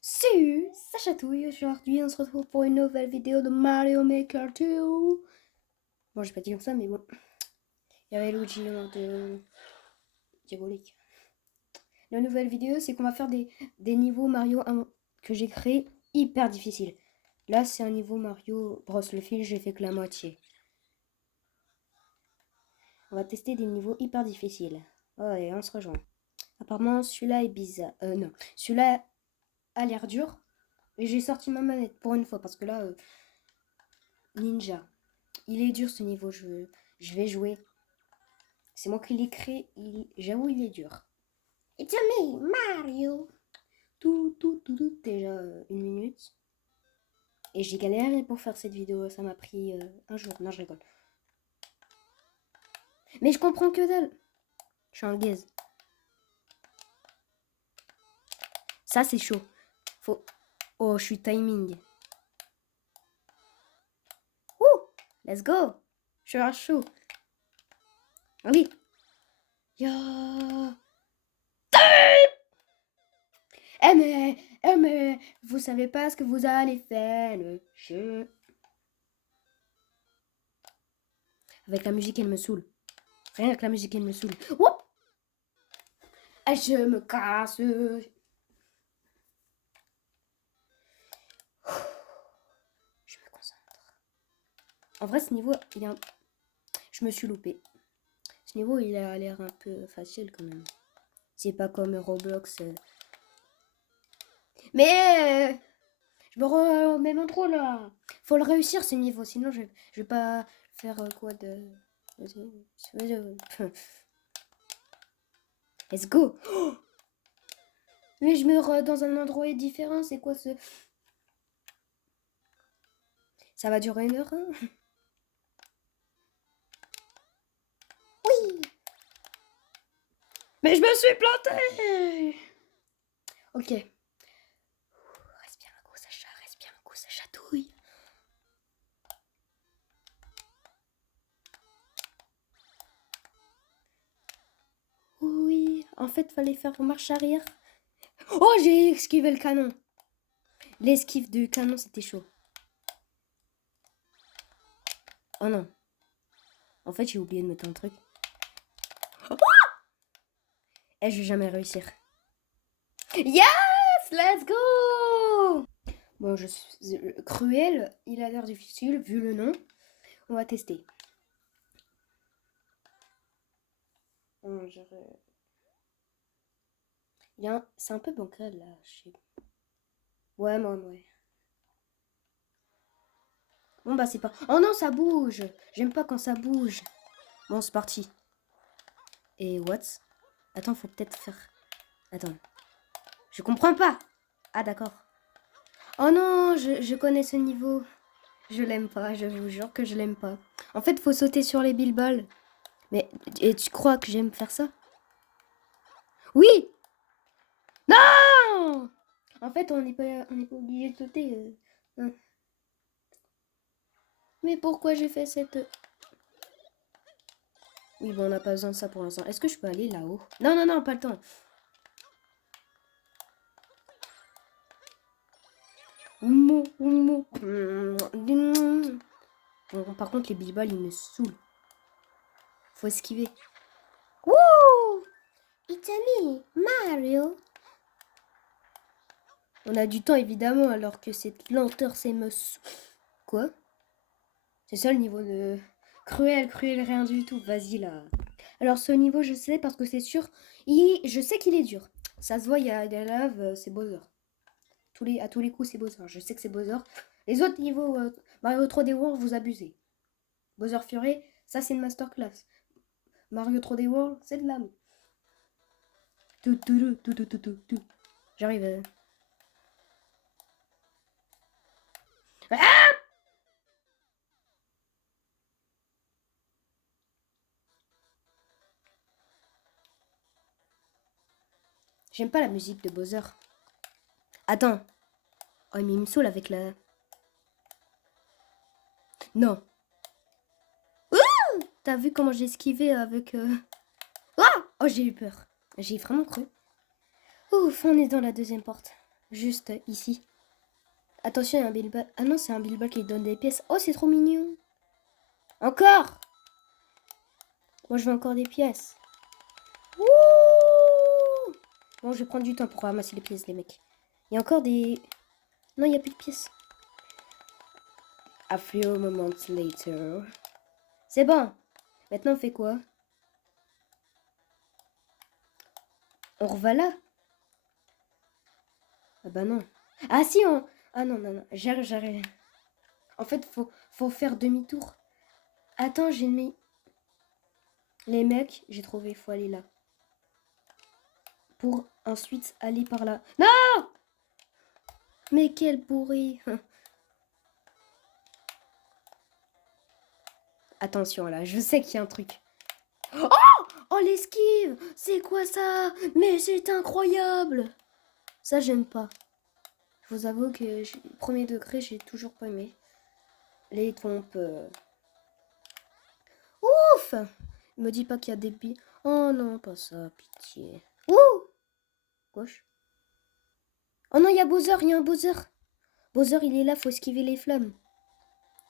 Salut, ça chatouille. Aujourd'hui, on se retrouve pour une nouvelle vidéo de Mario Maker 2. Bon, j'ai pas dit comme ça, mais bon. Il y avait Luigi en mode diabolique. La nouvelle vidéo, c'est qu'on va faire des niveaux Mario que j'ai créés hyper difficiles. Là, c'est un niveau Mario brosse le fil, j'ai fait que la moitié. On va tester des niveaux hyper difficiles. Oh, et on se rejoint. Apparemment, celui-là est bizarre. Non. Celui-là a l'air dur. Et j'ai sorti ma manette pour une fois, parce que là, ninja. Il est dur ce niveau, je vais jouer. C'est moi qui l'ai créé, j'avoue il est dur. It's me, Mario. Tout, déjà 1 minute. Et j'ai galéré pour faire cette vidéo, ça m'a pris un jour. Non, je rigole. Mais je comprends que dalle. Je suis un gaze. Ça c'est chaud. Faut... Oh, je suis timing. Ouh, let's go. Je suis un chaud. Oui. Ya. Mais, vous savez pas ce que vous allez faire, le jeu. Avec la musique, elle me saoule. Rien que la musique, elle me saoule. Oups, je me casse. Je me concentre. En vrai, ce niveau, je me suis loupé. Ce niveau, il a l'air un peu facile quand même. C'est pas comme Roblox. Mais je me remets mon trou là. Faut le réussir ce niveau, sinon je vais pas faire quoi de. Let's go. Oh, mais je meurs dans un endroit différent, c'est quoi ce. Ça va durer 1 heure, hein? Oui. Mais je me suis plantée. Ok. Respire un coup, Sacha, respire un coup, ça chatouille. Oui, en fait, fallait faire marche arrière. Oh, j'ai esquivé le canon. L'esquive du canon, c'était chaud. Oh non. En fait, j'ai oublié de mettre un truc. Oh, et je vais jamais réussir. Yes, let's go. Bon, je suis cruel. Il a l'air difficile vu le nom. On va tester. C'est un peu bancal là. Ouais, ouais. Bon bah c'est pas. Oh non, ça bouge. J'aime pas quand ça bouge. Bon, c'est parti. Et what? Attends, faut peut-être faire. Attends. Je comprends pas. Ah d'accord. Oh non, je connais ce niveau. Je l'aime pas, je vous jure que je l'aime pas. En fait, faut sauter sur les billes-balles. Mais et tu crois que j'aime faire ça? Oui! Non! En fait, on n'est pas obligé de sauter. Hein. Mais pourquoi j'ai fait cette... Oui, bon, on n'a pas besoin de ça pour l'instant. Est-ce que je peux aller là-haut? Non, pas le temps. Bon, par contre, les billes-balles, ils me saoulent. Faut esquiver. Wouh! It's me, Mario. On a du temps, évidemment, alors que cette lenteur, c'est me saoule. Quoi? C'est ça le niveau de... Cruel, rien du tout. Vas-y, là. Alors, ce niveau, je sais, parce que c'est sûr. Je sais qu'il est dur. Ça se voit, il y a de la lave, c'est Bowser. À tous les coups, c'est Bowser. Je sais que c'est Bowser. Les autres niveaux, Mario 3D World, vous abusez. Bowser Fury, ça, c'est une masterclass. Mario 3D World, c'est de l'âme. Tout. J'arrive. Ah! J'aime pas la musique de Bowser. Attends. Oh, mais il me saoule avec la... Non. T'as vu comment j'ai esquivé avec... Ah! Oh, j'ai eu peur. J'ai vraiment cru. Ouf, on est dans la deuxième porte. Juste ici. Attention, il y a un Bilba. Ah non, c'est un Bilba qui donne des pièces. Oh, c'est trop mignon. Encore. Moi, je veux encore des pièces. Ouh. Bon, je vais prendre du temps pour ramasser les pièces, les mecs. Il y a encore des... Non, il n'y a plus de pièces. A few moments later. C'est bon. Maintenant, on fait quoi? On reva là? Ah bah non. Ah si, on... Ah non, non, non. J'arrive. En fait, faut faire demi-tour. Attends, j'ai mis... Les mecs, j'ai trouvé, faut aller là. Pour ensuite aller par là. Non! Mais quel pourri. Attention là, je sais qu'il y a un truc. Oh! Oh l'esquive! C'est quoi ça? Mais c'est incroyable! Ça j'aime pas. Je vous avoue que premier degré, j'ai toujours pas aimé. Les trompes. Ouf! Me dis pas qu'il y a des billes. Oh non, pas ça, pitié. Ouh! Gauche. Oh non, il y a Bowser, il y a un Bowser. Bowser, il est là, faut esquiver les flammes.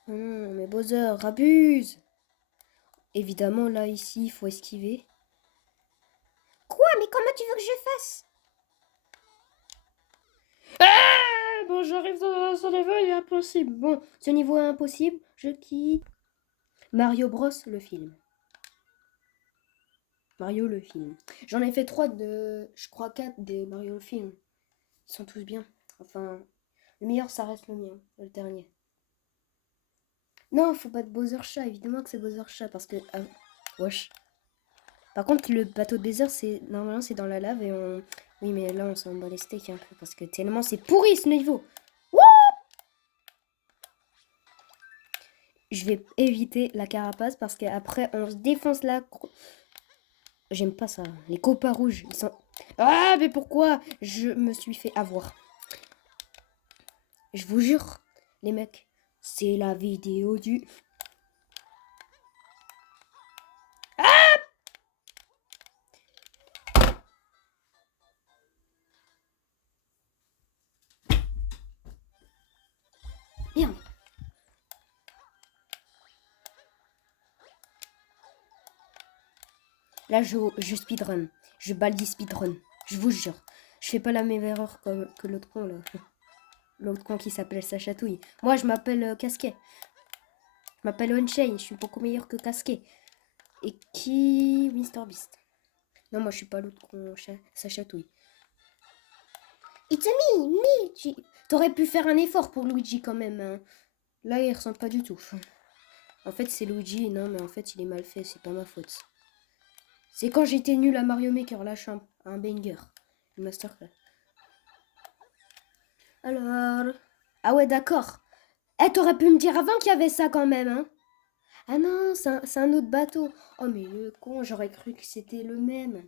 Oh non, mais Bowser, abuse! Évidemment, là, ici, il faut esquiver. Quoi? Mais comment tu veux que je fasse? Ah bon, j'arrive dans ce niveau, il est impossible. Bon, ce niveau est impossible, je quitte. Mario Bros, le film. Mario, le film. J'en ai fait 3 de... Je crois 4 des Mario, le film. Ils sont tous bien. Enfin, le meilleur, ça reste le mien, le dernier. Non, faut pas de Bowser Chat, évidemment que c'est Bowser Chat, parce que... Ah, wesh. Par contre, le bateau de désert, c'est normalement c'est dans la lave et on... Oui, mais là, on s'en bat les steaks un peu parce que tellement c'est pourri ce niveau. Wouh! Je vais éviter la carapace parce qu'après, on se défonce la... J'aime pas ça. Les copains rouges, ils sont... Ah, mais pourquoi je me suis fait avoir? Je vous jure, les mecs, c'est la vidéo du... Merde. Là, je speedrun. Je baldi speedrun. Je vous jure. Je fais pas la même erreur que l'autre con, là. L'autre con qui s'appelle Sachatouille. Moi, je m'appelle Casquet. Je m'appelle Onchain. Je suis beaucoup meilleur que Casquet. Et qui... Mister Beast. Non, moi, je suis pas l'autre con Sachatouille. It's me, Luigi. T'aurais pu faire un effort pour Luigi quand même. Hein. Là, il ressemble pas du tout. En fait, c'est Luigi. Non, mais en fait, il est mal fait. C'est pas ma faute. C'est quand j'étais nul à Mario Maker. Là, je suis un banger. Une masterclass. Alors... Ah ouais, d'accord. Eh, t'aurais pu me dire avant qu'il y avait ça quand même, hein. Ah non, c'est un autre bateau. Oh, mais le con, j'aurais cru que c'était le même.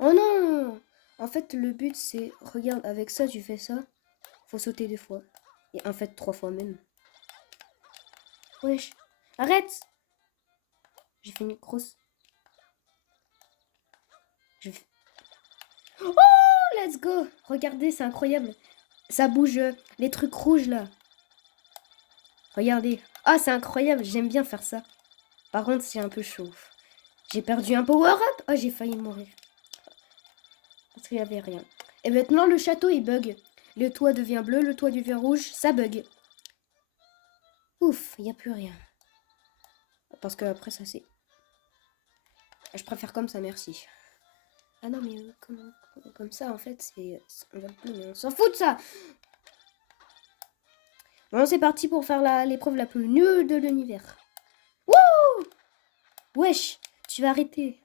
Oh non! En fait, le but, c'est... Regarde, avec ça, tu fais ça. Faut sauter 2 fois. Et en fait, 3 fois même. Wesh. Arrête! J'ai fait une grosse... Oh, let's go! Regardez, c'est incroyable. Ça bouge les trucs rouges, là. Regardez. Ah, c'est incroyable, j'aime bien faire ça. Par contre, c'est un peu chaud. J'ai perdu un power-up. Oh, j'ai failli mourir. Parce qu'il n'y avait rien. Et maintenant, le château, il bug. Le toit devient bleu, le toit devient rouge. Ça bug. Ouf, il n'y a plus rien. Parce que après, ça, c'est... Je préfère comme ça, merci. Ah non, mais comme ça, en fait, c'est... On s'en fout de ça. Bon, c'est parti pour faire l'épreuve la plus nulle de l'univers. Wouh! Wesh, tu vas arrêter.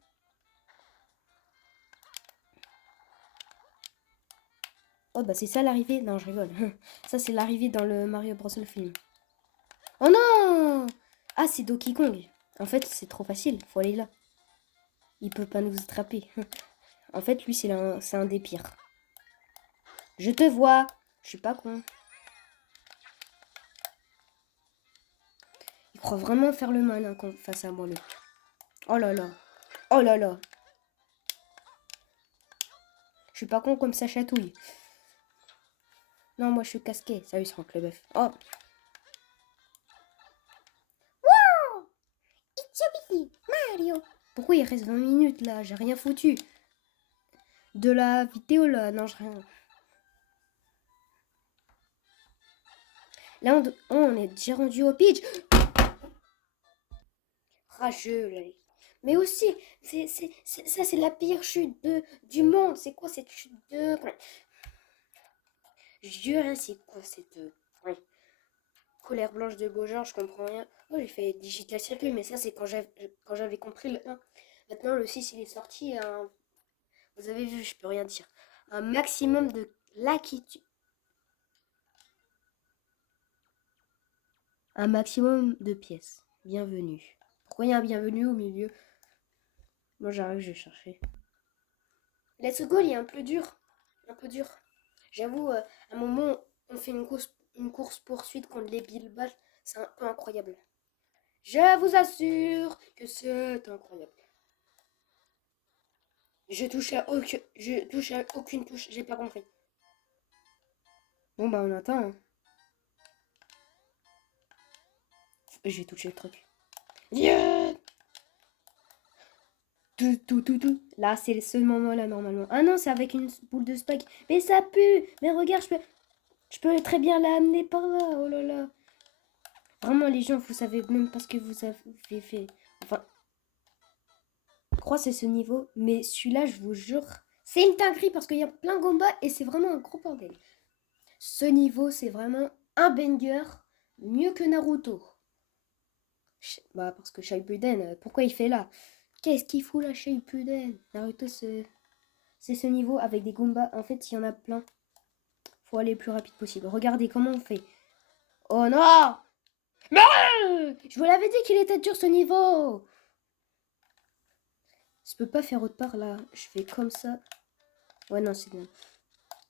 Oh bah c'est ça l'arrivée. Non, je rigole. Ça c'est l'arrivée dans le Mario Bros le film. Oh non! Ah, c'est Donkey Kong. En fait, c'est trop facile. Faut aller là. Il peut pas nous attraper. En fait, lui, c'est un des pires. Je te vois. Je suis pas con. Il croit vraiment faire le malin face à moi, le... Oh là là. Oh là là. Je suis pas con comme ça chatouille. Non, moi je suis casqué. Salut, c'est Franck Leboeuf. Oh, Mario. Pourquoi il reste 20 minutes là? J'ai rien foutu. De la vidéo là, non, j'ai rien. Là, on est déjà rendu au pitch. Rageux, là. Mais aussi, ça, c'est la pire chute du monde. C'est quoi cette chute de... Jure, c'est quoi cette... ouais. Colère blanche de Beaujard, je comprends rien. Oh, j'ai fait Digital Circuit, mais ça, c'est quand j'avais compris le 1. Maintenant, le 6, il est sorti. Vous avez vu, je peux rien dire. Un maximum de laquitude. Un maximum de pièces. Bienvenue. Pourquoi il y a un bienvenue au milieu? Moi, j'arrive, je vais chercher. Let's Go, il est un peu dur. Un peu dur. J'avoue, à un moment, on fait une course poursuite contre les Bilbao. C'est un peu incroyable. Je vous assure que c'est incroyable. Je touche à aucune touche, j'ai pas compris. Bon bah on attend. Hein. J'ai touché le truc. Yeah. Tout. Là, c'est ce moment-là, normalement. Ah non, c'est avec une boule de spike. Mais ça pue. Mais regarde, je peux très bien la amener par là. Oh là là. Vraiment, les gens, vous savez même pas ce que vous avez fait. Enfin, je crois que c'est ce niveau. Mais celui-là, je vous jure, c'est une dinguerie parce qu'il y a plein de combats et c'est vraiment un gros bordel. Ce niveau, c'est vraiment un banger. Mieux que Naruto. Bah, parce que Shippuden, pourquoi il fait là? Qu'est-ce qu'il fout là, Shippuden? Naruto, c'est ce niveau avec des Goombas. En fait, il y en a plein. Faut aller le plus rapide possible. Regardez comment on fait. Oh non! Mais je vous l'avais dit qu'il était dur ce niveau! Je peux pas faire autre part là. Je fais comme ça. Ouais, non, c'est bien.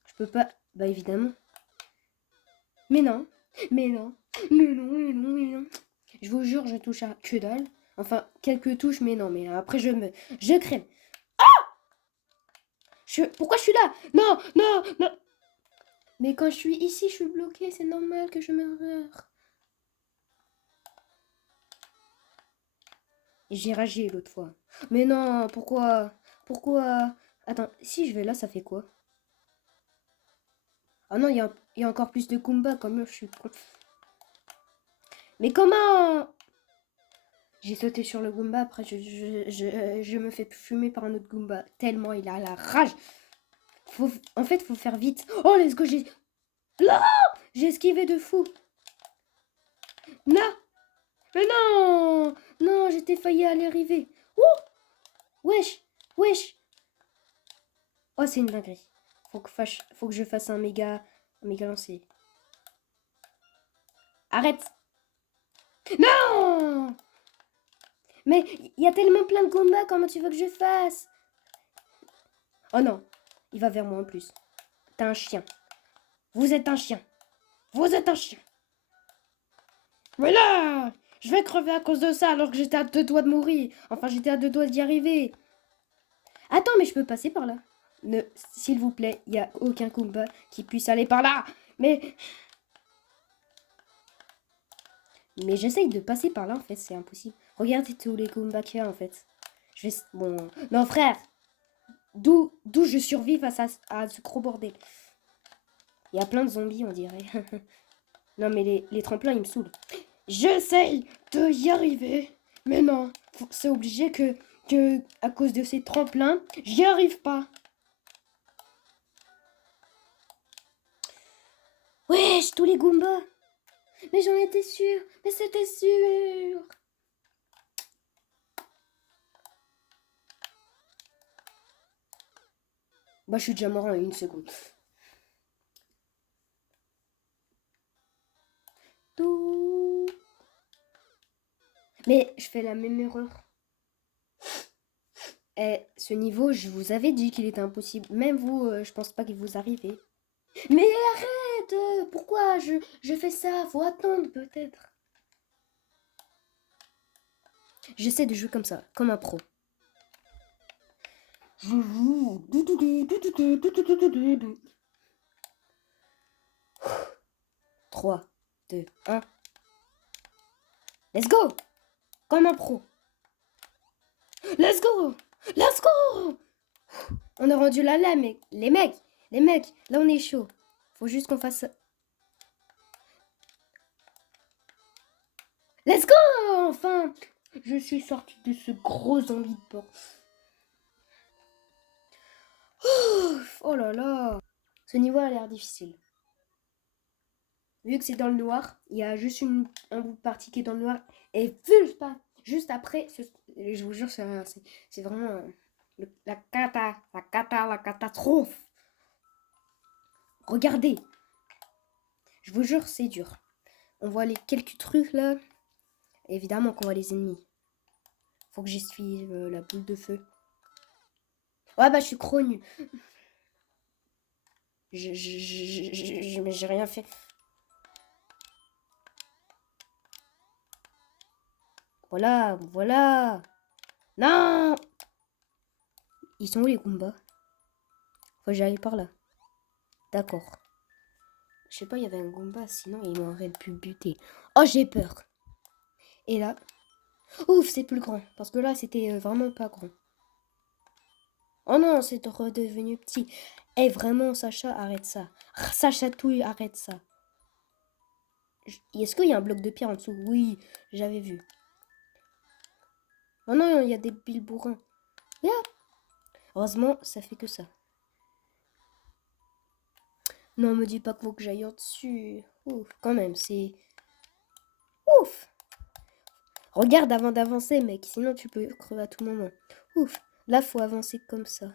Je peux pas. Bah, évidemment. Mais non. Mais non. Mais non. Je vous jure, je touche à que dalle. Enfin, quelques touches, mais non. Mais après, je crème. Pourquoi je suis là? Non. Mais quand je suis ici, je suis bloquée. C'est normal que je meure. J'ai ragé l'autre fois. Mais non, pourquoi? Attends, si je vais là, ça fait quoi? Ah non, il y a encore plus de combats, quand même, je suis con. Mais comment? J'ai sauté sur le Goomba, après je me fais fumer par un autre Goomba. Tellement il a la rage. En fait, faut faire vite. Oh, let's go, là, j'ai esquivé de fou. Non, mais non, j'étais failli aller arriver. Ouh, wesh. Oh, c'est une dinguerie. Faut que je fasse un méga lancé. Arrête. Non. Mais il y a tellement plein de combats, comment tu veux que je fasse? Oh non, il va vers moi en plus. T'es un chien. Vous êtes un chien. Mais là, je vais crever à cause de ça alors que j'étais à 2 doigts de mourir. Enfin, j'étais à 2 doigts d'y arriver. Attends, mais je peux passer par là. S'il vous plaît, il n'y a aucun combat qui puisse aller par là. Mais j'essaye de passer par là en fait, c'est impossible. Regardez tous les combats qu'il y a en fait. Bon, non frère. D'où je survive à ce gros bordel. Il y a plein de zombies, on dirait. Non, mais les tremplins, ils me saoulent. J'essaye de y arriver. Mais non, c'est obligé que à cause de ces tremplins, j'y arrive pas. Wesh, tous les Goombas. Mais j'en étais sûre. Mais c'était sûr. Bah, je suis déjà mort en 1 seconde. Tout. Mais je fais la même erreur. Et ce niveau, je vous avais dit qu'il était impossible. Même vous, je pense pas qu'il vous arrivait. Mais arrête! Pourquoi je fais ça? Faut attendre peut-être. J'essaie de jouer comme ça, comme un pro. Je joue. 3, 2, 1. Let's go. Comme un pro. Let's go. Let's go. On est rendu là, mec. Les mecs, là on est chaud. Faut juste qu'on fasse ça. Let's go. Enfin, je suis sorti de ce gros envie de porc. Oh là là. Ce niveau a l'air difficile. Vu que c'est dans le noir, il y a juste un bout de partie qui est dans le noir. Et juste après, je vous jure, c'est vraiment la catastrophe. Regardez. Je vous jure, c'est dur. On voit les quelques trucs là. Évidemment qu'on voit les ennemis. Faut que j'essuie la boule de feu. Ouais, bah je suis trop nul. Mais j'ai rien fait. Voilà, voilà. Non. Ils sont où les Goombas? Faut que j'aille par là. D'accord. Je sais pas, il y avait un Goomba, sinon il m'aurait pu buter. Oh, j'ai peur. Et là... Ouf, c'est plus grand. Parce que là, c'était vraiment pas grand. Oh non, c'est redevenu petit. Eh, vraiment, Sacha, arrête ça. Sacha Touille, arrête ça. Est-ce qu'il y a un bloc de pierre en dessous? Oui, j'avais vu. Oh non, il y a des bilbourins. Yeah. Heureusement, ça fait que ça. Non, me dis pas qu'il faut que j'aille en dessus. Ouf, quand même, c'est... Ouf. Regarde avant d'avancer, mec. Sinon, tu peux crever à tout moment. Ouf. Là, faut avancer comme ça.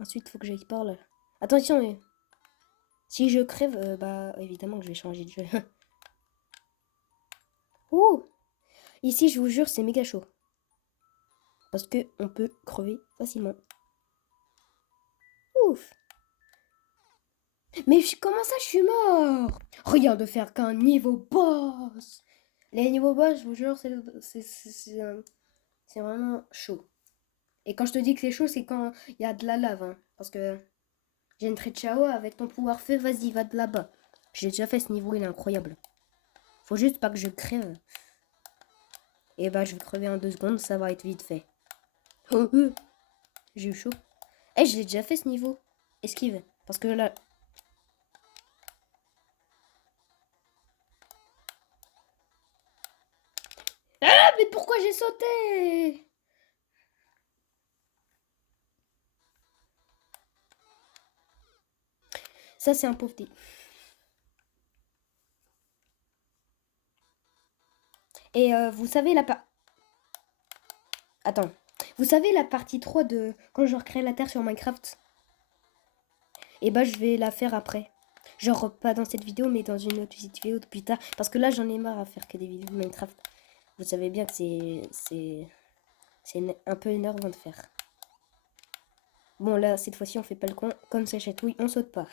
Ensuite, faut que j'aille par là. Attention, si je crève, bah, évidemment que je vais changer de jeu. Ouh. Ici, je vous jure, c'est méga chaud. Parce que on peut crever facilement. Ouf. Mais comment ça, je suis mort? Rien de faire qu'un niveau boss. Les niveaux boss, je vous jure, c'est vraiment chaud. Et quand je te dis que c'est chaud, c'est quand il y a de la lave. Hein, parce que j'ai une Chao avec ton pouvoir feu, vas-y, va de là-bas. J'ai déjà fait ce niveau, il est incroyable. Faut juste pas que je crève. Et bah, je vais crever en 2 secondes, ça va être vite fait. J'ai eu chaud. Eh, je l'ai déjà fait ce niveau. Esquive. Parce que là... Ah, mais pourquoi j'ai sauté? Ça, c'est un pauvre dé. Et vous savez Attends. Vous savez la partie 3 de quand je recrée la Terre sur Minecraft? Et bah, je vais la faire après. Genre, pas dans cette vidéo, mais dans une autre vidéo plus tard. Parce que là, j'en ai marre à faire que des vidéos de Minecraft. Vous savez bien que c'est un peu énervant de faire. Bon, là, cette fois-ci, on fait pas le con. Comme ça chatouille, on saute pas.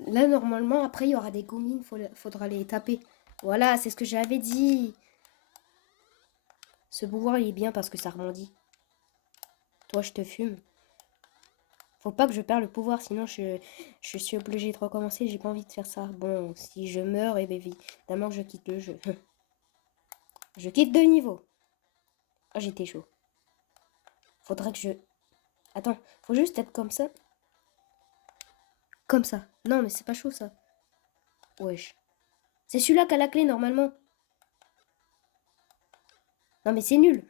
Là, normalement, après, il y aura des goumines. Faudra les taper. Voilà, c'est ce que j'avais dit. Ce pouvoir, il est bien parce que ça rebondit. Toi, je te fume. Faut pas que je perde le pouvoir, sinon je suis obligée de recommencer. J'ai pas envie de faire ça. Bon, si je meurs, et bien évidemment, je quitte le jeu. Je quitte de niveau. Oh, j'étais chaud. Faudrait que je... Attends, faut juste être comme ça. Comme ça. Non, mais c'est pas chaud, ça. Wesh. C'est celui-là qui a la clé, normalement. Non, mais c'est nul.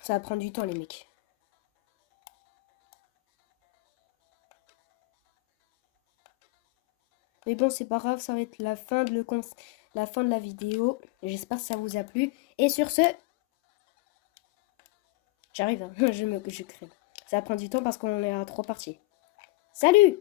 Ça va prendre du temps, les mecs. Mais bon, c'est pas grave, ça va être la fin de la vidéo. J'espère que ça vous a plu. Et sur ce... J'arrive, hein. Je crève. Ça va prendre du temps parce qu'on est à 3 parties. Salut!